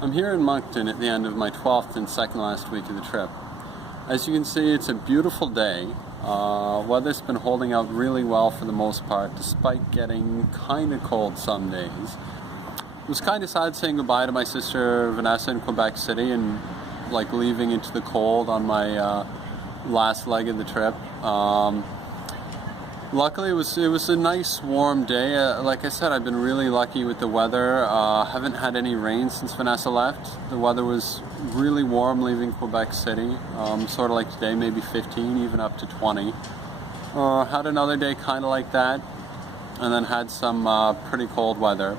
I'm here in Moncton at the end of my 12th and second last week of the trip. As you can see, it's a beautiful day. Weather's been holding out really well for the most part, despite getting kind of cold some days. It was kind of sad saying goodbye to my sister Vanessa in Quebec City and like leaving into the cold on my last leg of the trip. Luckily, it was a nice warm day. Like I said, I've been really lucky with the weather. Haven't had any rain since Vanessa left. The weather was really warm leaving Quebec City. Sort of like today, maybe 15, even up to 20. Had another day kind of like that, and then had some pretty cold weather.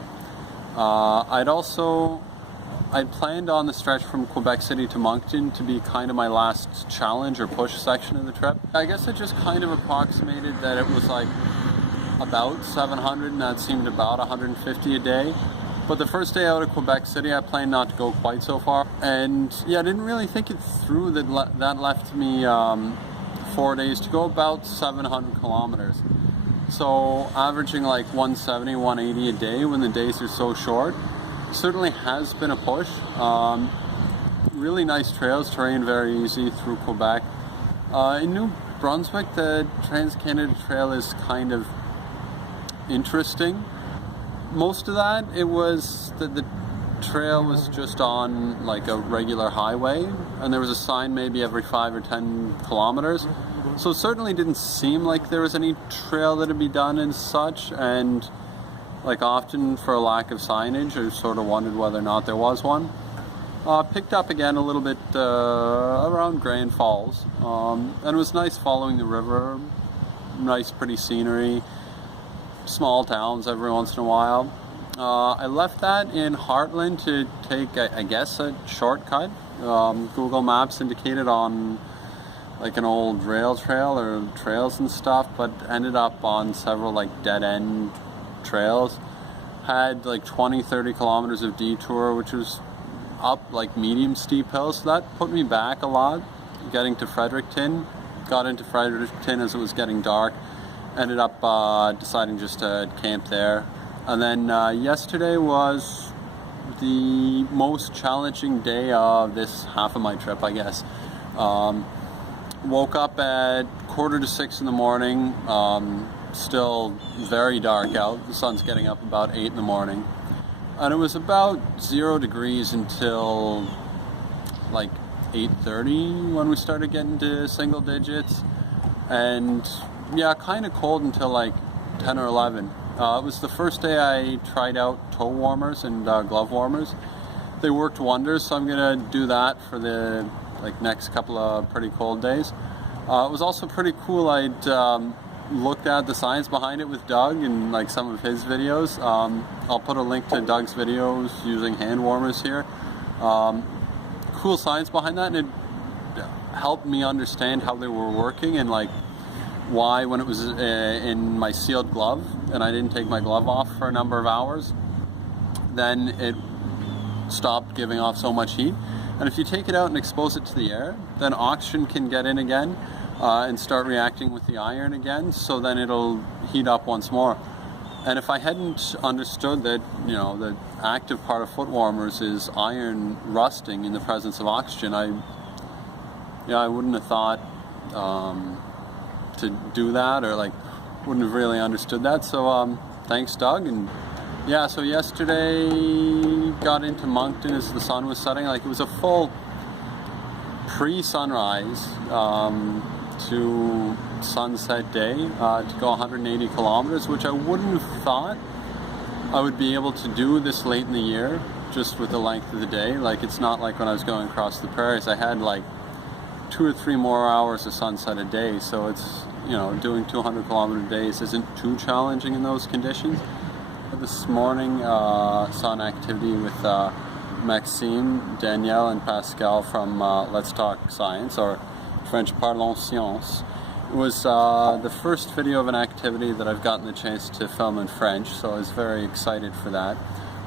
I'd planned on the stretch from Quebec City to Moncton to be kind of my last challenge or push section of the trip. I guess it just kind of approximated that it was like about 700 and that seemed about 150 a day. But the first day out of Quebec City, I planned not to go quite so far. And yeah, I didn't really think it through that left me 4 days to go, about 700 kilometers. So averaging like 170, 180 a day when the days are so short. Certainly has been a push. Really nice trails, terrain very easy through Quebec. In New Brunswick, the Trans-Canada Trail is kind of interesting. Most of that, it was the trail was just on like a regular highway, and there was a sign maybe every 5 or 10 kilometers. So it certainly didn't seem like there was any trail that had been done and such, and like often for a lack of signage, I sort of wondered whether or not there was one. Picked up again a little bit around Grand Falls, and it was nice following the river. Nice pretty scenery, small towns every once in a while. I left that in Heartland to take, I guess, a shortcut. Google Maps indicated on like an old rail trail or trails and stuff, but ended up on several like dead-end trails. Had like 20-30 kilometers of detour, which was up like medium steep hills, so that put me back a lot getting to Fredericton. Got into Fredericton as it was getting dark, ended up deciding just to camp there. And then yesterday was the most challenging day of this half of my trip, I guess. Woke up at 5:45 in the morning. Still very dark out. The sun's getting up about 8 in the morning. And it was about 0 degrees until like 8:30 when we started getting to single digits. And yeah, kind of cold until like 10 or 11. It was the first day I tried out toe warmers and glove warmers. They worked wonders, so I'm gonna do that for the like next couple of pretty cold days. It was also pretty cool. I'd looked at the science behind it with Doug and like some of his videos. I'll put a link to Doug's videos using hand warmers here. Cool science behind that, and it helped me understand how they were working and like why when it was in my sealed glove and I didn't take my glove off for a number of hours, then it stopped giving off so much heat. And if you take it out and expose it to the air, then oxygen can get in again and start reacting with the iron again, so then it'll heat up once more. And if I hadn't understood that, you know, the active part of foot warmers is iron rusting in the presence of oxygen, I wouldn't have thought to do that, or like wouldn't have really understood that. So thanks, Doug. And yeah, so yesterday got into Moncton as the sun was setting. Like it was a full pre-sunrise to sunset day to go 180 kilometers, which I wouldn't have thought I would be able to do this late in the year, just with the length of the day. Like it's not like when I was going across the prairies. I had like 2 or 3 more hours of sunset a day, so it's, you know, doing 200 kilometer days isn't too challenging in those conditions. But this morning saw an activity with Maxime, Danielle, and Pascale from Let's Talk Science, or French Parlons Science. It was the first video of an activity that I've gotten the chance to film in French, so I was very excited for that.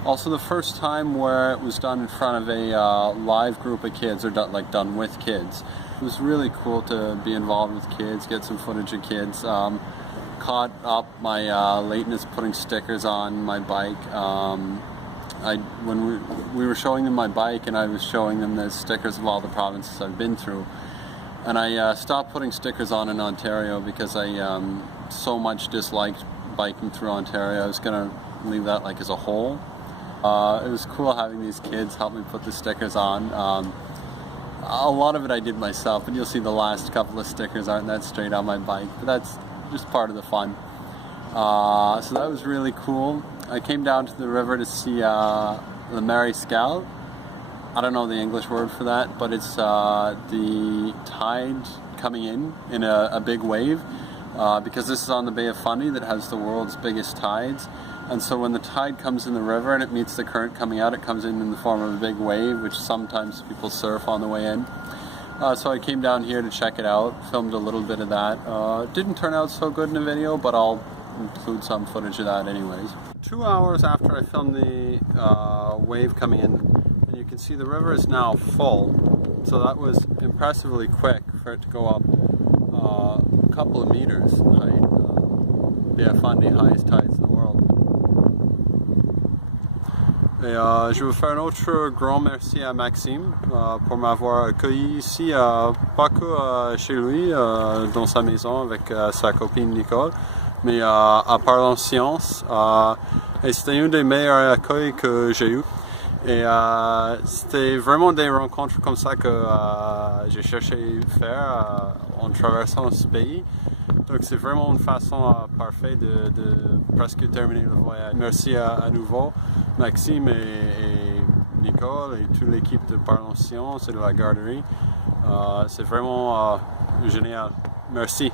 Also the first time where it was done in front of a live group of kids, or done with kids. It was really cool to be involved with kids, get some footage of kids. Caught up my lateness putting stickers on my bike. when we were showing them my bike, and I was showing them the stickers of all the provinces I've been through, and I stopped putting stickers on in Ontario because I so much disliked biking through Ontario. I was gonna leave that like as a whole. It was cool having these kids help me put the stickers on. A lot of it I did myself, and you'll see the last couple of stickers aren't that straight on my bike, but that's just part of the fun. So that was really cool. I came down to the river to see the Merci. I don't know the English word for that, but it's the tide coming in a big wave, because this is on the Bay of Fundy that has the world's biggest tides. And so when the tide comes in the river and it meets the current coming out, it comes in the form of a big wave, which sometimes people surf on the way in. So I came down here to check it out, filmed a little bit of that. Didn't turn out so good in a video, but I'll include some footage of that anyways. 2 hours after I filmed the wave coming in, and you can see the river is now full. So that was impressively quick for it to go up a couple of meters in height. Yeah, Fundy, highest tides in the world. Et je veux faire un autre grand merci à Maxime pour m'avoir accueilli ici, pas que chez lui, dans sa maison avec sa copine Nicole, mais à Parlons Science. Et c'était un des meilleurs accueils que j'ai eu. Et c'était vraiment des rencontres comme ça que j'ai cherché à faire en traversant ce pays. Donc c'est vraiment une façon parfaite de presque terminer le voyage. Merci à nouveau Maxime et Nicole et toute l'équipe de Parlons Science et de la garderie. C'est vraiment génial. Merci.